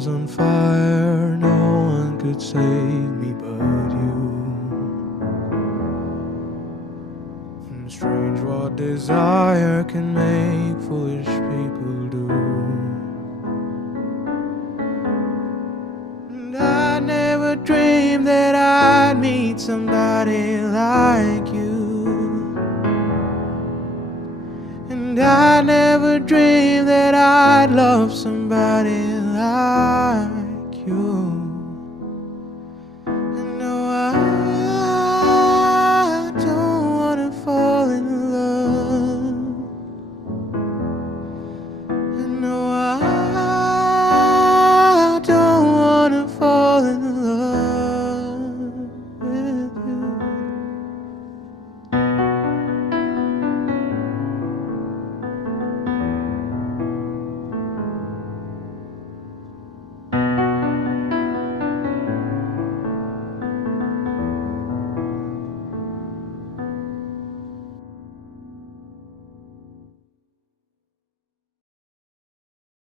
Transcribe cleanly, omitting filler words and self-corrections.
was on fire, no one could save me but you. And strange what desire can make foolish people do. And I never dreamed that I'd meet somebody like you. And I never dreamed that I'd love somebody like you.